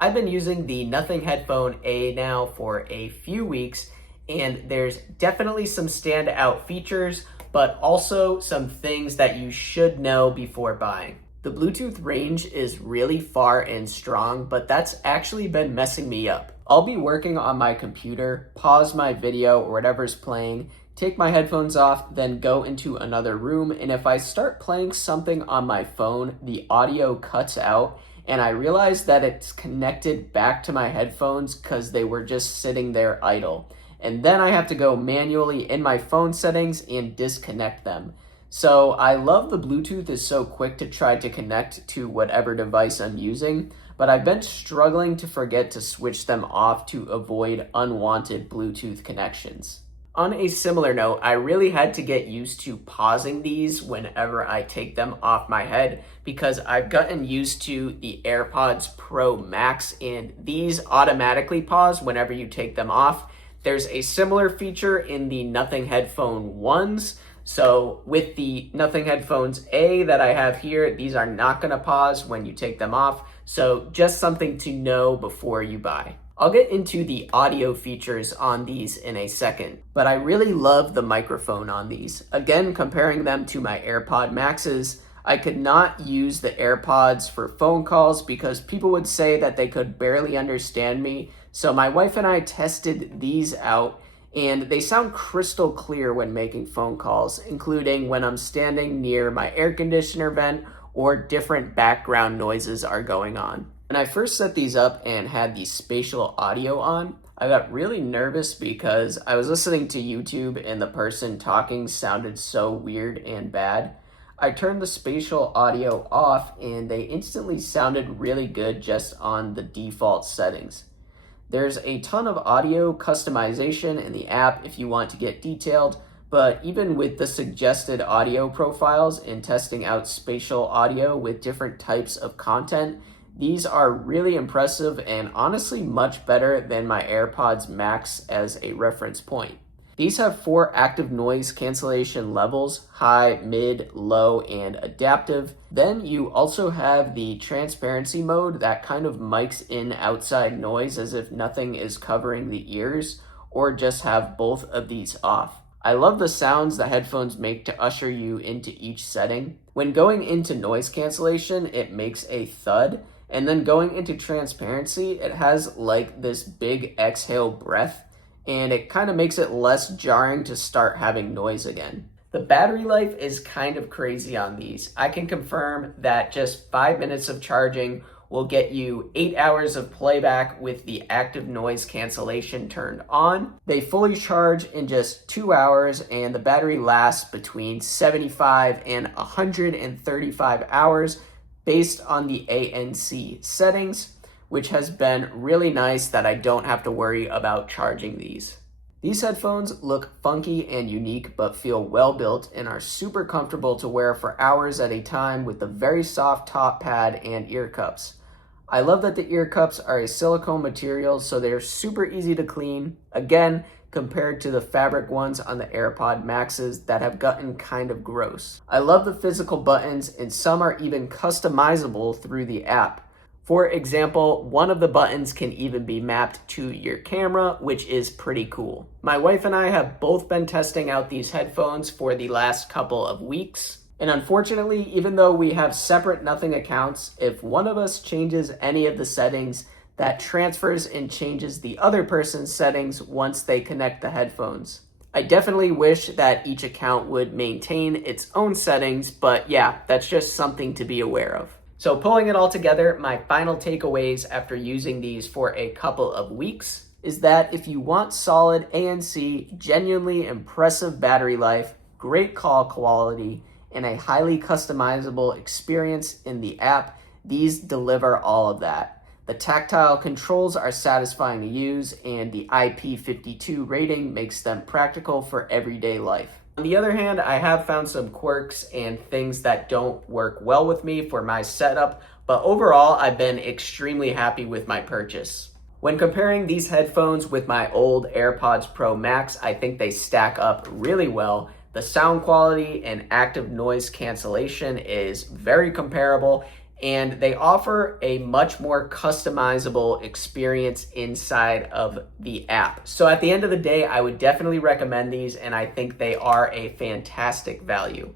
I've been using the Nothing Headphone A now for a few weeks, and there's definitely some standout features, but also some things that you should know before buying. The Bluetooth range is really far and strong, but that's actually been messing me up. I'll be working on my computer, pause my video or whatever's playing, take my headphones off, then go into another room, and if I start playing something on my phone, the audio cuts out, and I realize that it's connected back to my headphones because they were just sitting there idle. And then I have to go manually in my phone settings and disconnect them. So I love the Bluetooth is so quick to try to connect to whatever device I'm using, but I've been struggling to forget to switch them off to avoid unwanted Bluetooth connections. On a similar note, I really had to get used to pausing these whenever I take them off my head because I've gotten used to the AirPods Pro Max and these automatically pause whenever you take them off. There's a similar feature in the Nothing Headphone 1s. So with the Nothing Headphones A that I have here, these are not going to pause when you take them off. So just something to know before you buy. I'll get into the audio features on these in a second, but I really love the microphone on these. Again, comparing them to my AirPod Maxes, I could not use the AirPods for phone calls because people would say that they could barely understand me. So my wife and I tested these out, and they sound crystal clear when making phone calls, including when I'm standing near my air conditioner vent or different background noises are going on. When I first set these up and had the spatial audio on, I got really nervous because I was listening to YouTube and the person talking sounded so weird and bad. I turned the spatial audio off and they instantly sounded really good just on the default settings. There's a ton of audio customization in the app if you want to get detailed, but even with the suggested audio profiles and testing out spatial audio with different types of content, these are really impressive and honestly much better than my AirPods Max as a reference point. These have 4 active noise cancellation levels: high, mid, low, and adaptive. Then you also have the transparency mode that kind of mics in outside noise as if nothing is covering the ears, or just have both of these off. I love the sounds the headphones make to usher you into each setting. When going into noise cancellation, it makes a thud. And then going into transparency, it has like this big exhale breath, and it kind of makes it less jarring to start having noise again. The battery life is kind of crazy on these. I can confirm that just 5 minutes of charging will get you 8 hours of playback with the active noise cancellation turned on. They fully charge in just 2 hours, and the battery lasts between 75 and 135 hours based on the ANC settings, which has been really nice that I don't have to worry about charging these. These headphones look funky and unique, but feel well built and are super comfortable to wear for hours at a time with the very soft top pad and ear cups. I love that the ear cups are a silicone material, so they're super easy to clean. Again, compared to the fabric ones on the AirPod Maxes that have gotten kind of gross. I love the physical buttons, and some are even customizable through the app. For example, one of the buttons can even be mapped to your camera, which is pretty cool. My wife and I have both been testing out these headphones for the last couple of weeks. And unfortunately, even though we have separate Nothing accounts, if one of us changes any of the settings, that transfers and changes the other person's settings once they connect the headphones. I definitely wish that each account would maintain its own settings, but yeah, that's just something to be aware of. So pulling it all together, my final takeaways after using these for a couple of weeks is that if you want solid ANC, genuinely impressive battery life, great call quality, and a highly customizable experience in the app, these deliver all of that. The tactile controls are satisfying to use, and the IP52 rating makes them practical for everyday life. On the other hand, I have found some quirks and things that don't work well with me for my setup, but overall, I've been extremely happy with my purchase. When comparing these headphones with my old AirPods Pro Max, I think they stack up really well. The sound quality and active noise cancellation is very comparable, and they offer a much more customizable experience inside of the app. So at the end of the day, I would definitely recommend these, and I think they are a fantastic value.